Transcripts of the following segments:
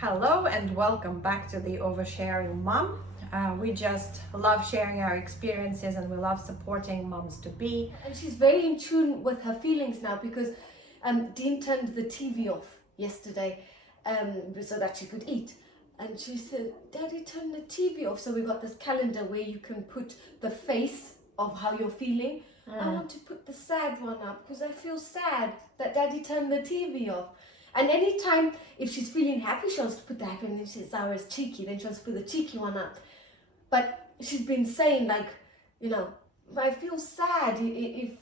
Hello and welcome back to the Oversharing Mom. We just love sharing our experiences and we love supporting moms to be. And she's very in tune with her feelings now because Dean turned the TV off yesterday so that she could eat. And she said, Daddy, turn the TV off. So we got this calendar where you can put the face of how you're feeling. I want to put the sad one up because I feel sad that Daddy turned the TV off. And anytime, if she's feeling happy, she wants to put the happy, and then she says, Zara's cheeky, then she wants to put the cheeky one up. But she's been saying, like, I feel sad if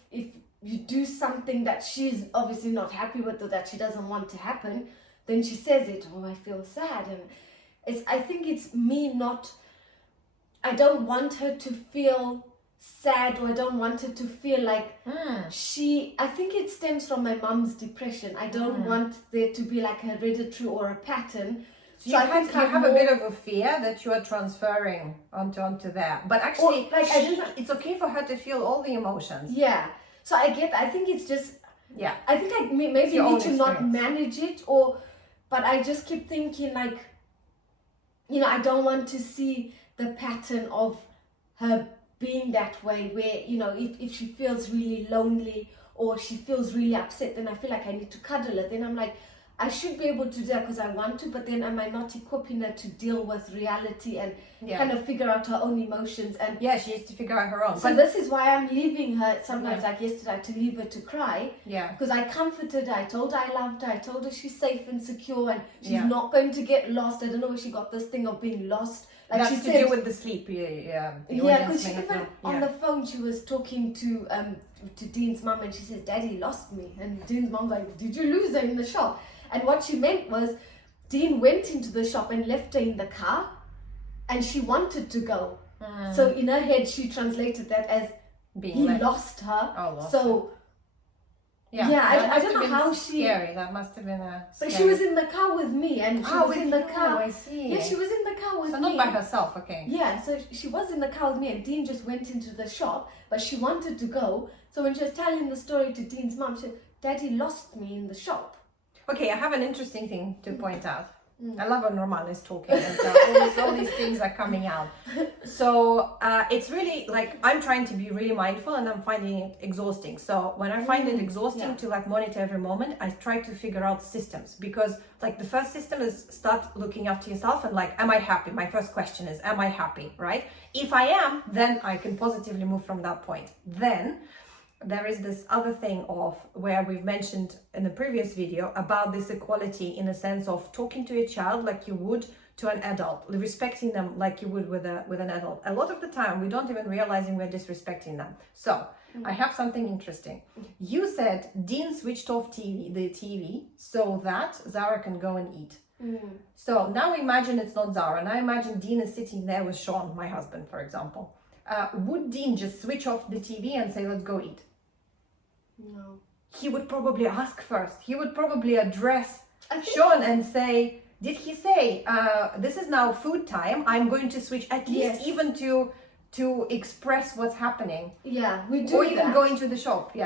you do something that she's obviously not happy with or that she doesn't want to happen, then she says it, I feel sad. And I think it's me I don't want her to feel sad, or I don't want her to feel like I think it stems from my mum's depression. I don't want there to be like a hereditary or a pattern. So I think you have a bit of a fear that you are transferring onto that. But actually, it's okay for her to feel all the emotions. Yeah. So I think it's just, I think I maybe need to not manage it, but I just keep thinking like, I don't want to see the pattern of her being that way where, if she feels really lonely or she feels really upset, then I feel like I need to cuddle her. Then I'm like, I should be able to do that because I want to, but then am I not equipping her to deal with reality and kind of figure out her own emotions? And she needs to figure out her own. So this is why I'm leaving her sometimes, like yesterday, to leave her to cry. Yeah. Because I comforted her, I told her I loved her, I told her she's safe and secure and she's not going to get lost. I don't know where she got this thing of being lost. Like that's to do with the sleep. Because she even on the phone she was talking to Dean's mum and she said, Daddy lost me. And Dean's mum's like, did you lose her in the shop? And what she meant was Dean went into the shop and left her in the car and she wanted to go. So in her head she translated that as he lost her. I don't know how scary. That must have been a scary. But she was in the car with me and she was in the car. I see. Yeah, she was in the car with me. So not by herself, okay. Yeah, so she was in the car with me and Dean just went into the shop, but she wanted to go. So when she was telling the story to Dean's mum, she said, Daddy lost me in the shop. Okay, I have an interesting thing to point out. I love when Romana is talking and all these things are coming out. So it's really like I'm trying to be really mindful and I'm finding it exhausting. So when I find it exhausting to like monitor every moment, I try to figure out systems, because like the first system is start looking after yourself and like, am I happy? My first question is, am I happy, right? If I am, then I can positively move from that point. Then there is this other thing of where we've mentioned in the previous video about this equality in a sense of talking to a child like you would to an adult, respecting them like you would with an adult. A lot of the time we don't even realizing we're disrespecting them. So I have something interesting. You said Dean switched off the TV so that Zara can go and eat. So now imagine it's not Zara. Now imagine Dean is sitting there with Sean, my husband, for example. Would Dean just switch off the TV and say, let's go eat? No. He would probably ask first. He would probably address Sean and say, did he say, this is now food time, I'm going to switch at least even to express what's happening. Yeah, we do. Or even going to the shop,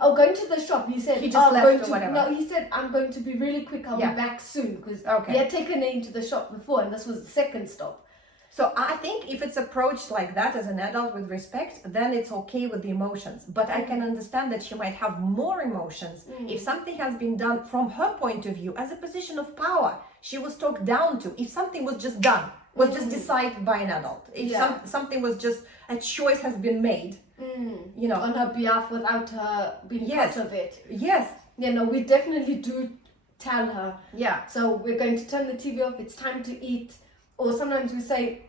Oh, going to the shop, he said. He just left or whatever. No, he said, I'm going to be really quick, I'll be back soon. Because he had taken her into the shop before and this was the second stop. So I think if it's approached like that as an adult with respect, then it's okay with the emotions. But I can understand that she might have more emotions if something has been done from her point of view as a position of power. She was talked down to. If something was just done, was just decided by an adult. If something was just, a choice has been made, on her behalf without her being part of it. Yes. We definitely do tell her. Yeah. So we're going to turn the TV off, it's time to eat. Or sometimes we say,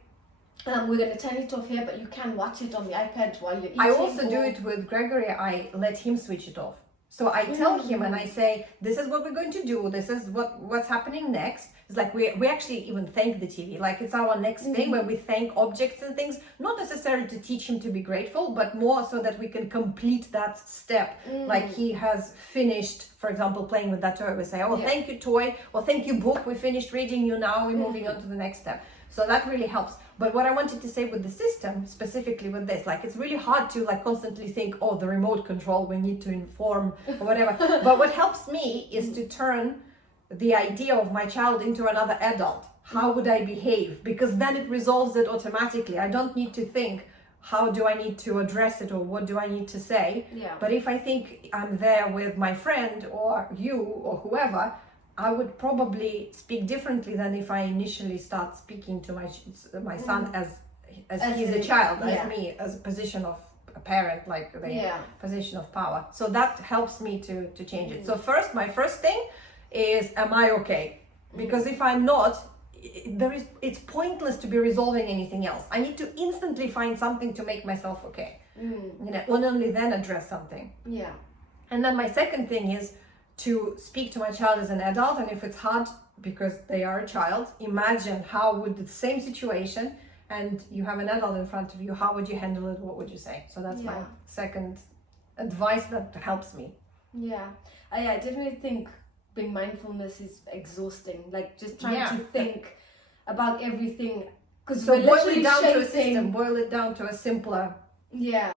we're going to turn it off here, but you can watch it on the iPad while you're eating. I also do it with Gregory. I let him switch it off. So I tell him and I say, this is what we're going to do. This is what's happening next. It's like we actually even thank the TV. Like it's our next thing where we thank objects and things, not necessarily to teach him to be grateful, but more so that we can complete that step. Like he has finished, for example, playing with that toy. We say, thank you toy, or thank you book. We finished reading you now. We're moving on to the next step. So that really helps. But what I wanted to say with the system, specifically with this, like it's really hard to like constantly think, oh, the remote control, we need to inform or whatever. But what helps me is to turn the idea of my child into another adult, how would I behave? Because then it resolves it automatically. I don't need to think, how do I need to address it, or what do I need to say? Yeah. But if I think I'm there with my friend or you or whoever, I would probably speak differently than if I initially start speaking to my son as he's a child, as me, as a position of a parent, like the position of power. So that helps me to change it. So my first thing is, am I okay? Because if I'm not, it's pointless to be resolving anything else. I need to instantly find something to make myself okay. And only then address something. Yeah. And then my second thing is to speak to my child as an adult. And if it's hard because they are a child, imagine how would the same situation, and you have an adult in front of you, how would you handle it? What would you say? So that's my second advice that helps me. Yeah. I definitely think being mindfulness is exhausting. Like just trying to think about everything. So boil it down to a system, boil it down to a simpler. Yeah.